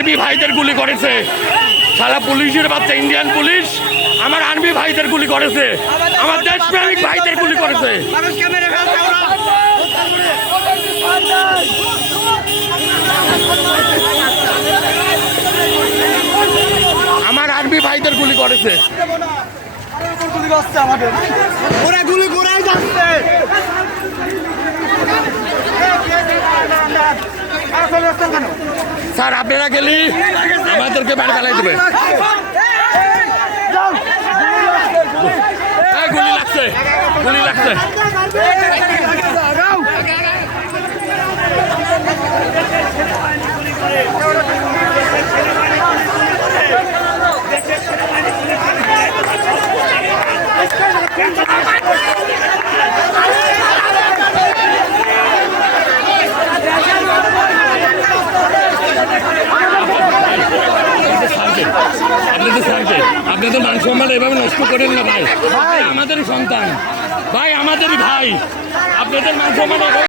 Army ভাইদের গুলি করেছে, সারা পুলিশের বাচ্চা ইন্ডিয়ান পুলিশ আমার আর্মি ভাইদের গুলি করেছে, আমার দেশপ্রেমিক ভাইদের গুলি করেছে। আমার আর্মি ভাইদের গুলি করেছে। স্যার আপনারা গেলি আমাদেরকে বাড়ি ফেলাই দেবে। গুলি লাগছে, গুলি লাগছে। আপনাদের মান সম্মান এভাবে নষ্ট করেন না ভাই, আমাদেরই সন্তান ভাই, আমাদেরই ভাই, আপনাদের মান সম্মান